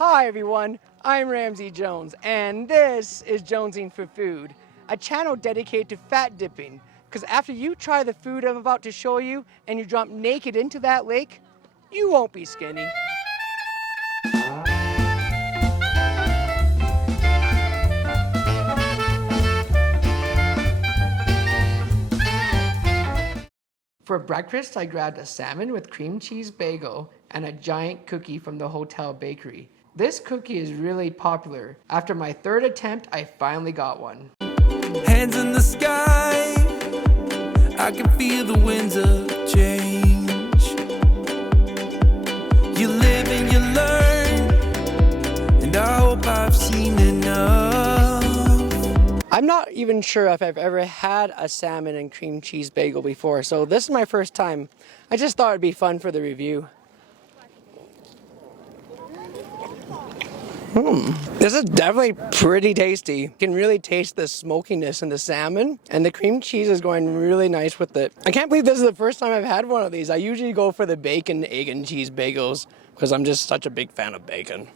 Hi everyone, I'm Ramsey Jones, and this is Jonesing for Food, a channel dedicated to fat dipping. Because after you try the food I'm about to show you and you jump naked into that lake, you won't be skinny. For breakfast, I grabbed a salmon with cream cheese bagel and a giant cookie from the Chateau Bakery. This cookie is really popular. After my third attempt, I finally got one. Hands in the sky, I can feel the winds of change. You live and you learn, and I hope I've seen enough. I'm not even sure if I've ever had a salmon and cream cheese bagel before, so this is my first time. I just thought it'd be fun for the review. This is definitely pretty tasty. You can really taste the smokiness in the salmon, and the cream cheese is going really nice with it. I can't believe this is the first time I've had one of these. I usually go for the bacon, egg, and cheese bagels because I'm just such a big fan of bacon.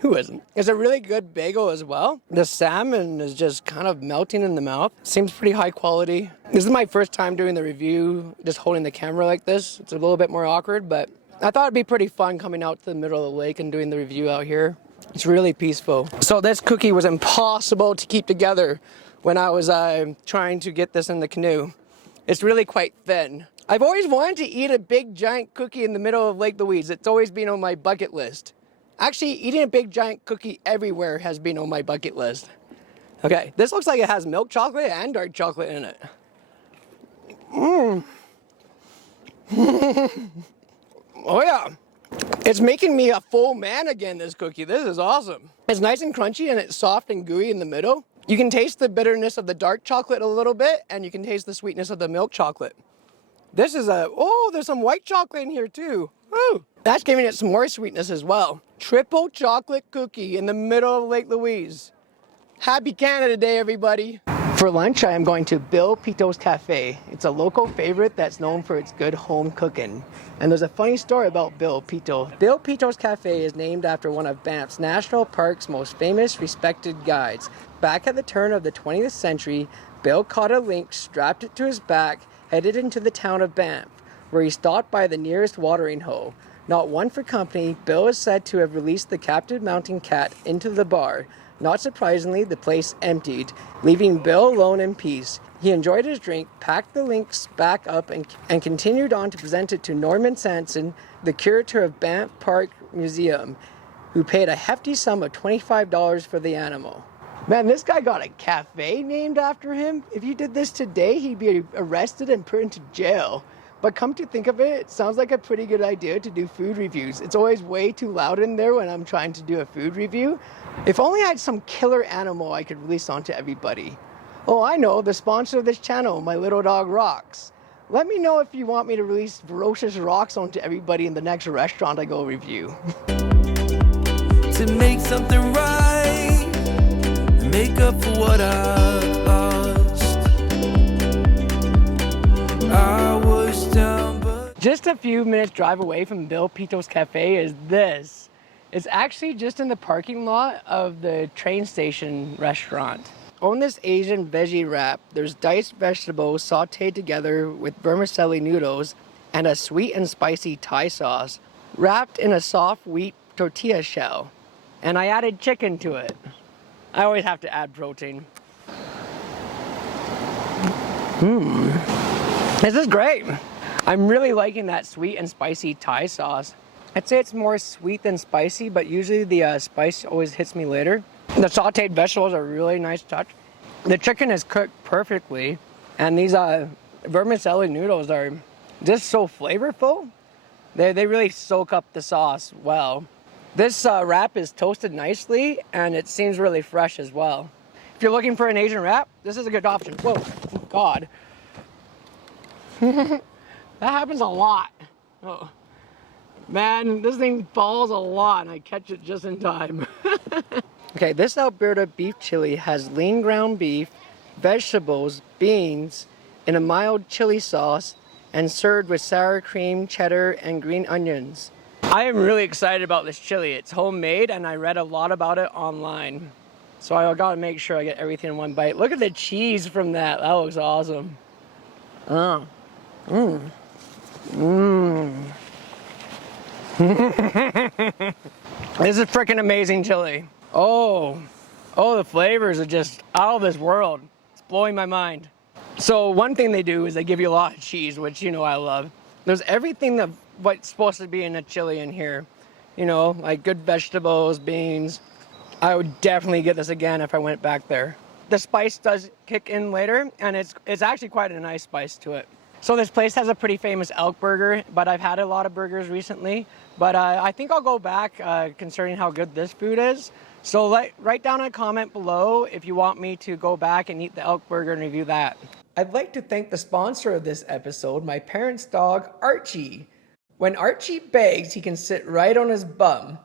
Who isn't? It's a really good bagel as well. The salmon is just kind of melting in the mouth. Seems pretty high quality. This is my first time doing the review, just holding the camera like this. It's a little bit more awkward, but I thought it'd be pretty fun coming out to the middle of the lake and doing the review out here. It's really peaceful. So this cookie was impossible to keep together when I was trying to get this in the canoe. It's really quite thin. I've always wanted to eat a big giant cookie in the middle of Lake Louise. It's always been on my bucket list. Actually, eating a big giant cookie everywhere has been on my bucket list. Okay, this looks like it has milk chocolate and dark chocolate in it. Oh yeah. It's making me a full man again, this cookie. This is awesome. It's nice and crunchy and it's soft and gooey in the middle. You can taste the bitterness of the dark chocolate a little bit and you can taste the sweetness of the milk chocolate. This is there's some white chocolate in here too. Woo! That's giving it some more sweetness as well. Triple chocolate cookie in the middle of Lake Louise. Happy Canada Day, everybody. For lunch, I am going to Bill Pito's Cafe. It's a local favorite that's known for its good home cooking. And there's a funny story about Bill Pito. Bill Pito's Cafe is named after one of Banff's National Park's most famous, respected guides. Back at the turn of the 20th century, Bill caught a lynx, strapped it to his back, headed into the town of Banff, where he stopped by the nearest watering hole. Not one for company, Bill is said to have released the captive mountain cat into the bar. Not surprisingly, the place emptied, leaving Bill alone in peace. He enjoyed his drink, packed the lynx back up, and continued on to present it to Norman Sanson, the curator of Banff Park Museum, who paid a hefty sum of $25 for the animal. Man, this guy got a cafe named after him. If you did this today, he'd be arrested and put into jail. But come to think of it, it sounds like a pretty good idea to do food reviews. It's always way too loud in there when I'm trying to do a food review. If only I had some killer animal I could release onto everybody. Oh, I know, the sponsor of this channel, My Little Dog Rocks. Let me know if you want me to release ferocious rocks onto everybody in the next restaurant I go review. To make something right, and make up for what I've lost. I was down, but Just a few minutes drive away from Bill Pito's Cafe is this. It's actually just in the parking lot of the train station restaurant. On this Asian veggie wrap, there's diced vegetables sauteed together with vermicelli noodles and a sweet and spicy Thai sauce, wrapped in a soft wheat tortilla shell. And I added chicken to it. I always have to add protein. This is great. I'm really liking that sweet and spicy Thai sauce. I'd say it's more sweet than spicy, but usually the spice always hits me later. The sauteed vegetables are a really nice touch. The chicken is cooked perfectly, and these vermicelli noodles are just so flavorful. They really soak up the sauce well. This wrap is toasted nicely, and it seems really fresh as well. If you're looking for an Asian wrap, this is a good option. Whoa, oh God. That happens a lot. Oh. Man, this thing falls a lot and I catch it just in time. Okay, this Alberta beef chili has lean ground beef, vegetables, beans, in a mild chili sauce, and served with sour cream, cheddar, and green onions. I am really excited about this chili. It's homemade and I read a lot about it online. So I gotta make sure I get everything in one bite. Look at the cheese from that. That looks awesome. Mmm. Mmm. This is freaking amazing chili. Oh, the flavors are just out of this world. It's blowing my mind. So one thing they do is they give you a lot of cheese, which you know I love. There's everything that what's supposed to be in a chili in here. You know, like good vegetables, beans. I would definitely get this again if I went back there. The spice does kick in later, and it's actually quite a nice spice to it. So this place has a pretty famous elk burger, but I've had a lot of burgers recently. But I think I'll go back considering how good this food is. So write down a comment below if you want me to go back and eat the elk burger and review that. I'd like to thank the sponsor of this episode, my parents' dog, Archie. When Archie begs, he can sit right on his bum.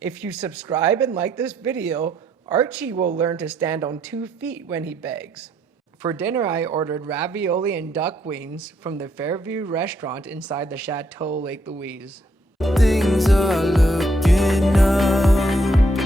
If you subscribe and like this video, Archie will learn to stand on 2 feet when he begs. For dinner, I ordered ravioli and duck wings from the Fairview restaurant inside the Chateau Lake Louise. Things are looking up.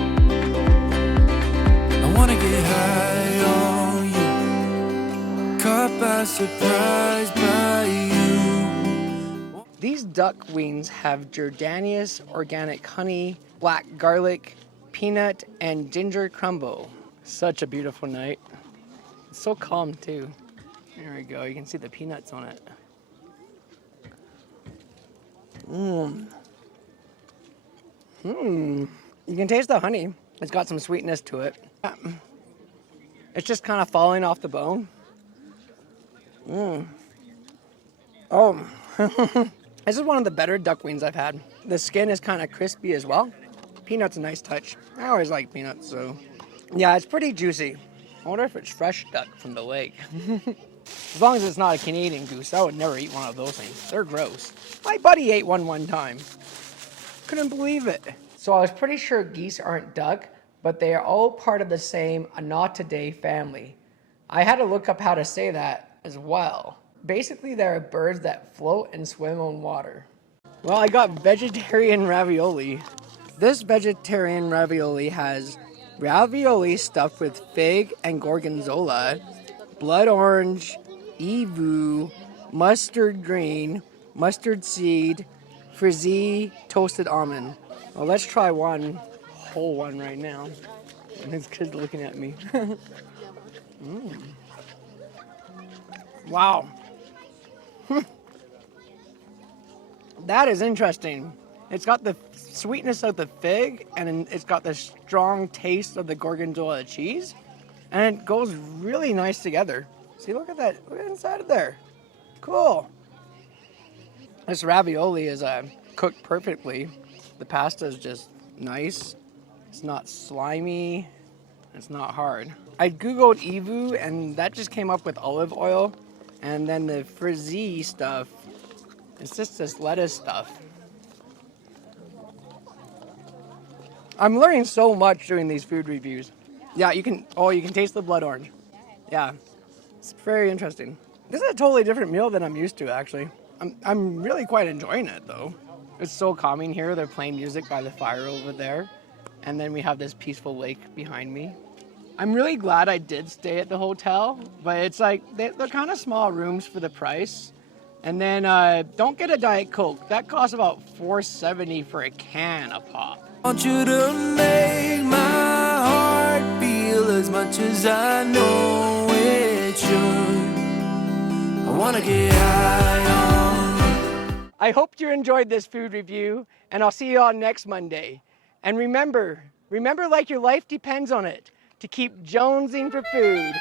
I wanna get high on you, caught by surprise by you. These duck wings have Jordania's organic honey, black garlic, peanut, and ginger crumble. Such a beautiful night. It's so calm too. There we go, you can see the peanuts on it. Mmm. Mmm. You can taste the honey. It's got some sweetness to it. It's just kind of falling off the bone. Mmm. Oh. This is one of the better duck wings I've had. The skin is kind of crispy as well. Peanut's a nice touch. I always like peanuts, so. Yeah, it's pretty juicy. I wonder if it's fresh duck from the lake. As long as it's not a Canadian goose, I would never eat one of those things. They're gross. My buddy ate one time. Couldn't believe it. So I was pretty sure geese aren't duck, but they are all part of the same Anatidae family. I had to look up how to say that as well. Basically, they are birds that float and swim on water. Well, I got vegetarian ravioli. This vegetarian ravioli has ravioli stuffed with fig and gorgonzola, blood orange, evu, mustard green, mustard seed, frizzy, toasted almond. Well, let's try one whole one right now. And this kid's looking at me. Wow. That is interesting. It's got the sweetness of the fig, and it's got the strong taste of the gorgonzola cheese, and it goes really nice together. See, look at that. Look inside of there. Cool. This ravioli is cooked perfectly. The pasta is just nice. It's not slimy. It's not hard. I googled evu, and that just came up with olive oil, and then the frizzy stuff. It's just this lettuce stuff. I'm learning so much doing these food reviews. Yeah, you can taste the blood orange. Yeah, it's very interesting. This is a totally different meal than I'm used to, actually. I'm really quite enjoying it, though. It's so calming here. They're playing music by the fire over there. And then we have this peaceful lake behind me. I'm really glad I did stay at the hotel, but it's like, they're kind of small rooms for the price. And then don't get a Diet Coke. That costs about $4.70 for a can of pop. I want you to make my heart feel as much as I know it should. I want to get high on. I hope you enjoyed this food review, and I'll see you all next Monday. And remember like your life depends on it, to keep jonesing for food.